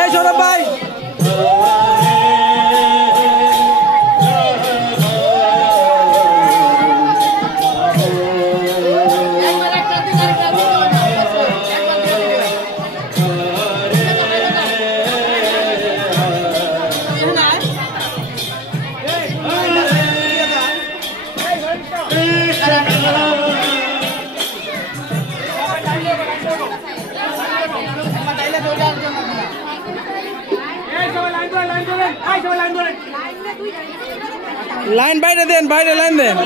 এই সৌরভ ভাই লাইন বাইরে দেন, বাইরে লাইন দেন।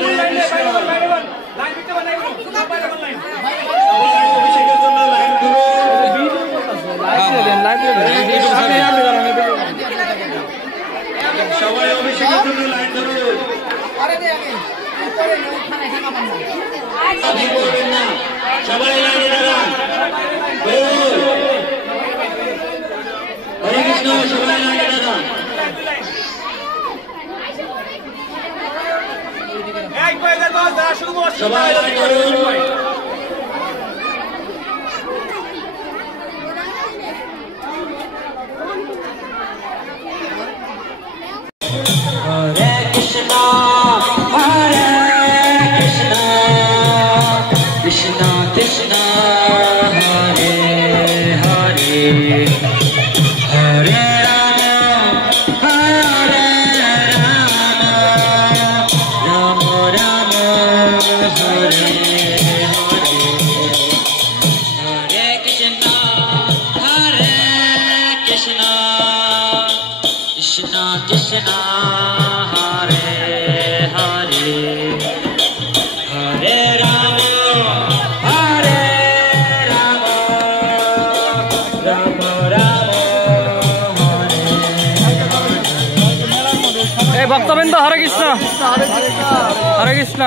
সবাই অভিষেকের জন্য লাইন ধরুন। সবাই লাইনে দাঁড়ান। হরে কৃষ্ণ, সবাই লাইনে দাঁড়ান। সবাই লাইন ধরুন। Hare Krishna, Hare Krishna, Krishna Krishna, Hare Hare, Hare Rama, Hare Rama, Rama Rama, Hare Hare, Hare Krishna, Hare Krishna, Krishna Krishna, Hare Hare, Hare Rama, Hare Rama, Rama Rama, Hare Hare. এই ভক্তবৃন্দ হরে কৃষ্ণ, হরে Krishna.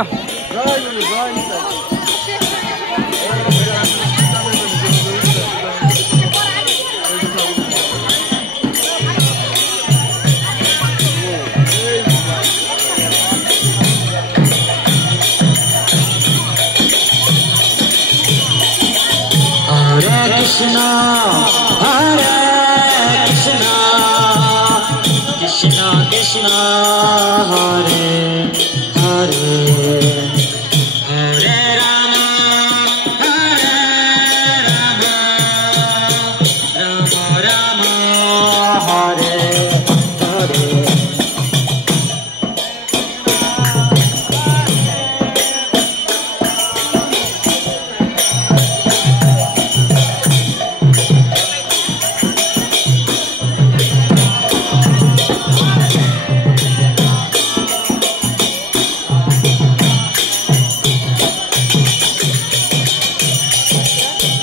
Hare Krishna, Hare Krishna, Krishna Krishna, Hare Hare, Hare Rama, Hare Rama, Rama Rama, Hare Hare.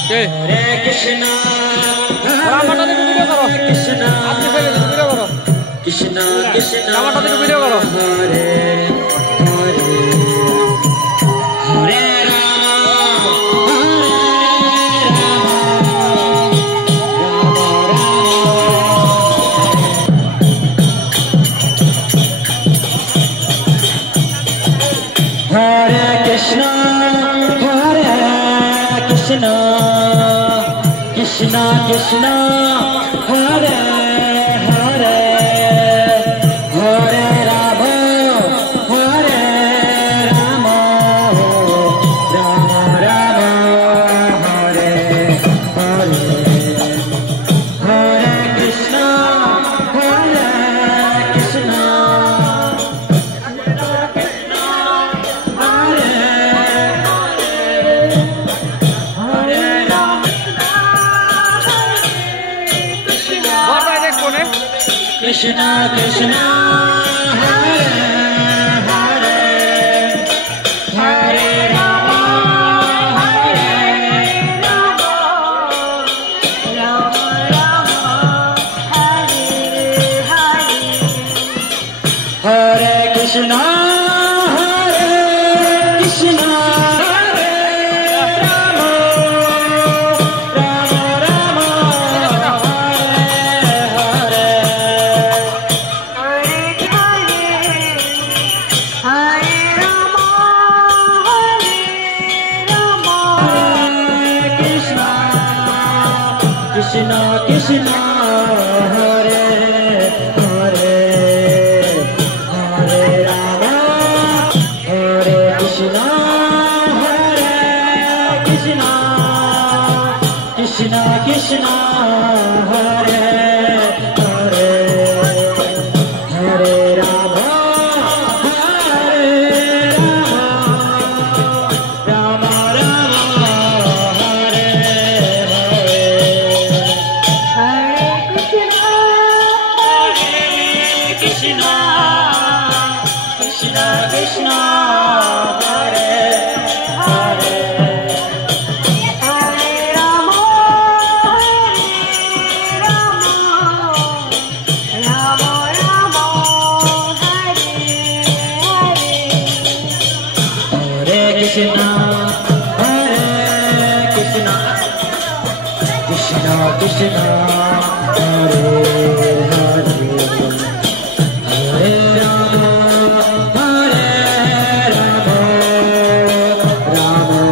Hare Krishna, রামাটা থেকে video করো, Krishna, আপনি থেকে video করো, Krishna Krishna, রামাটা থেকে video করো। Hare Hare, Hare Rama, Hare Rama, Rama Rama. Hare Krishna, Hare Krishna, Krishna Krishna, Hare Hare, Hare Rama, Hare Rama, Rama Rama, Hare Hare, Hare Krishna, Hare Krishna, Krishna Krishna, Hare Hare, Hare Rama, Hare Rama, Rama Rama, Hare Hare, Hare Krishna, Hare Krishna, Hare Rama, Rama Rama, Hare Hare. Krishna Krishna Hare Hare Hare Rama Hare Krishna Hare Krishna Krishna Krishna Hare Hare Hare Rama Hare Rama Rama Hare Hare Krishna Krishna Krishna Hare Hare Hare Rama Rama Rama Hare Hare Hare Krishna Krishna Krishna Hare Hare Hare Rama Rama Rama Hare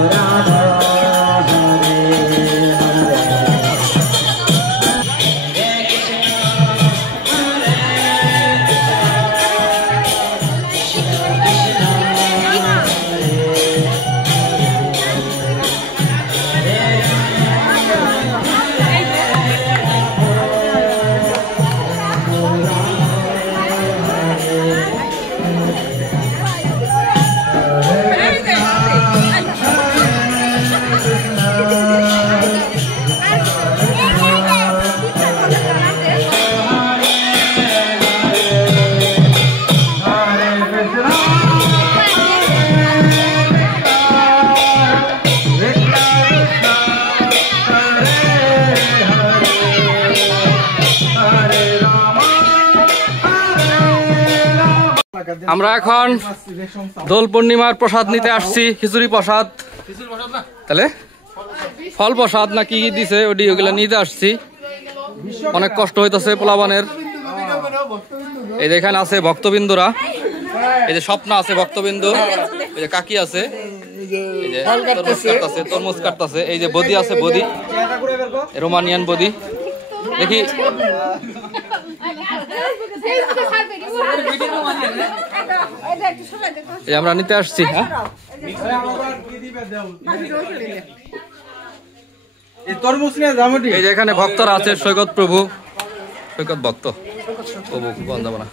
Hare আমরা এখন দোল পূর্ণিমার প্রসাদ নিতে আসছি, খিচুড়ি প্রসাদ, তাহলে ফল প্রসাদ না কি দিছে ওটি ওগুলা নিতে আসছি। অনেক কষ্ট হইতেছে পোলাবানের। এই যে এখানে আছে ভক্তবিন্দুরা, এই যে স্বপ্ন আছে ভক্তবিন্দু, এই যে কাকি আছে, এই যে তরমুজ কাটতেছে, এই যে বদি আছে, বদি রোমানিয়ান বদি। দেখি আমরা নিতে আসছি। এই যে এখানে ভক্তরা আছে, সৈকত প্রভু, সৈকত ভক্ত প্রভু বন্দাবনা,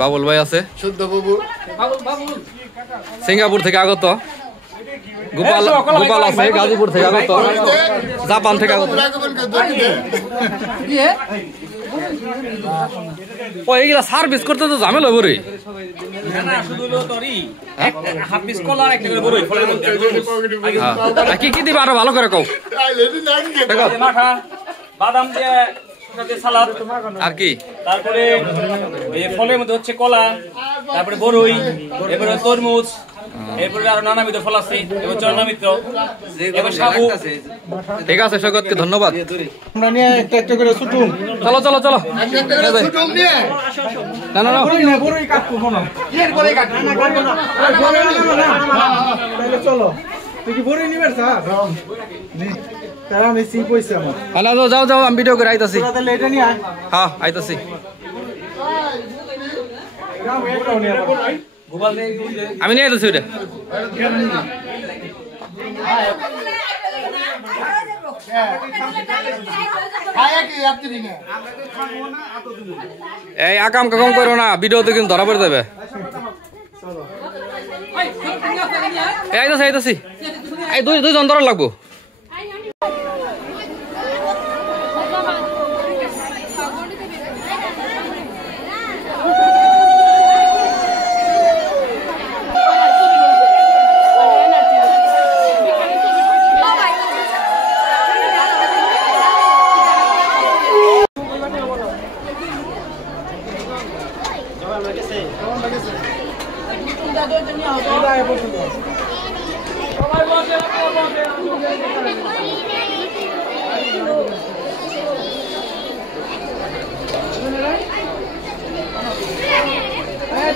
বাবুল ভাই আছে, সিঙ্গাপুর থেকে আগত, গোপাল গোপাল আছে, গাজীপুর থেকে আগত, জাপান থেকে আগত। ও এইগুলা সার্ভিস করতে তো ঝামেলা বরে। কি কি দিবা আরো ভালো করে কও। বাদাম দিয়ে সালাদ আর কি, তারপরে ফলের মধ্যে হচ্ছে কলা, তারপরে বরই, এরপরে তরমুজ, এরপরে আরো নানাবিধ ফল আছে, এবার চরণামিত্র, এবার সাবু। ঠিক আছে সৈকতকে ধন্যবাদ। আমরা নিয়ে একটা একটা করে ছুটুম। চলো চলো চলো। না না না বড়ই কাটবো কোনো। বড়ই কাটবো না। তাহলে চলো। তুই কি বড়ই নিবে স্যার? নি। তারা আমি সি পয়সা আমার। হ্যালো যাও যাও, আমি ভিডিও করে আইতাছি। তোরা তাহলে এটা নিয়ে আয়। হ্যাঁ আইতাছি। আমি নিয়ে আইতাছি ওটা। এই আকাম কাকাম করো না, ভিডিওতে কিন্তু ধরা পড়ে যাবে। আইতাছি আইতাছি, এই দুইজন ধরা লাগবো।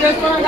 Just one,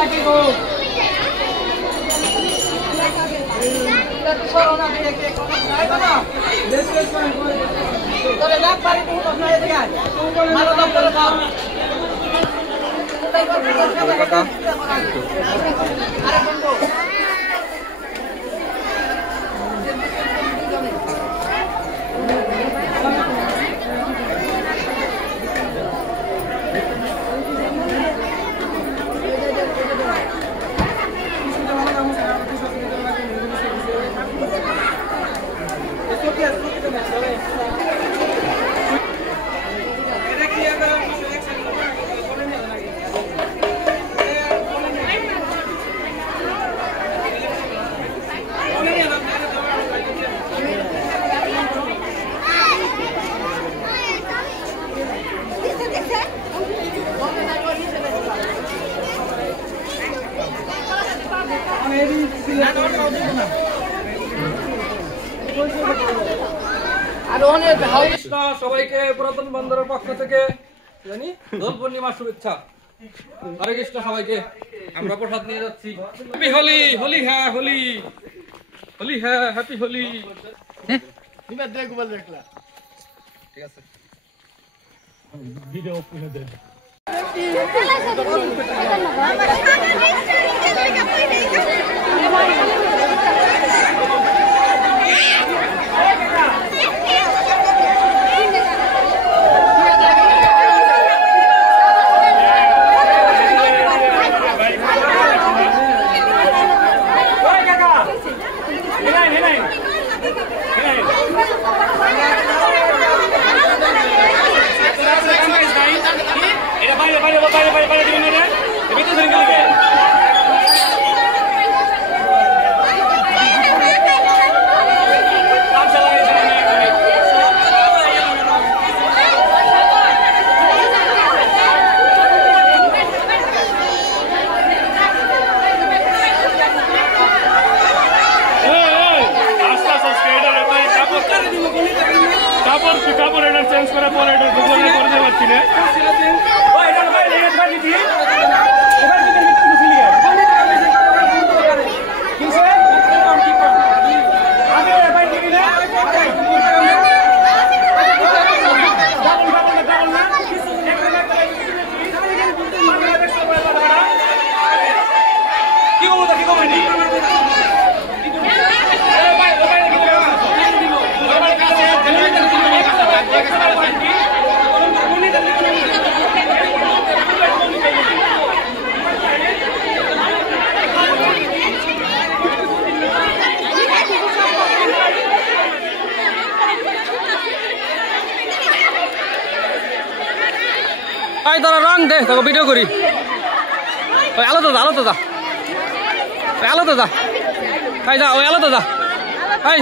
সবাইকে পুরাতন বন্দরের পক্ষ থেকে জানি দোল পূর্ণিমার শুভেচ্ছা। হরে কৃষ্ণ সবাইকে। আমরা প্রসাদ নিয়ে যাচ্ছি। হ্যাপি হোলি, হোলি হ্যাঁ হোলি, হোলি হ্যাঁ, হ্যাপি হোলি। ঠিক আছে। ভিডিও করে দেন। কাপড় এটা চেঞ্জ করে পরে এটা গুগলে করতে পারছি না। ওই এটা ভাই লেগে থাকি দি এবার কি দেখি তো ছিলি কিসে আগে ভাই কি না কি বলতো কি কমেডি আই তোরা রং দে, তোকে ভিডিও করি। ওই আলো তো যা, আলো তো যা, ওই আলো তো যা, এই যা, ওই আলো তো যা, এই